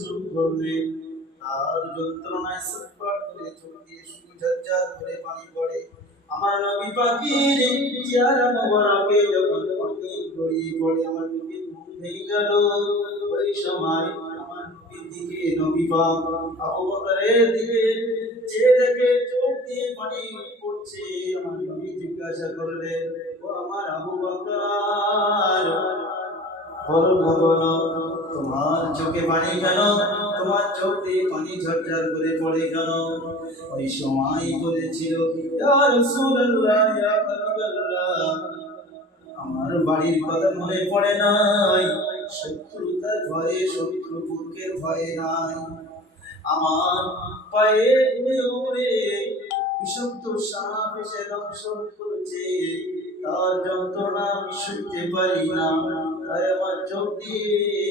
শুরু করলে তার যন্ত্রণায় ছটফট করে চোখ দিয়ে শুধু ঝরঝর করে পানি পড়ে। আমার নবী পাকের চেহারা মোবারকে যখন পানি গড়িয়ে পড়ে আমার নবীর ঘুম ভেঙে গেল। ওই সময় আমার নবীর দিকে নবী পাক আবু বকরের দিকে চেয়ে দেখে চোখ দিয়ে পানি পড়ছে। আমার নবী জিজ্ঞাসা করলেন, ও আমার আবু বকর, বলো না বলো, তোমার চোখে পানি কেন? তোমার চোখ দিয়ে পানি ঝরঝর করে পড়ে কেন? ওই সময় বলেছিল, ইয়া রাসূলুল্লাহ, ইয়া হাবিবাল্লাহ, আমার বাড়ির কথা মনে পড়ে নাই, শত্রুতার ভয়ে, শত্রুপক্ষের ভয়ে নাই, আমার পায়ে উড়ে উড়ে বিষাক্ত সাপ এসে দংশন করেছে, তার যন্ত্রণা আমি শুনতে পারি না, তাই আমার চোখ দিয়ে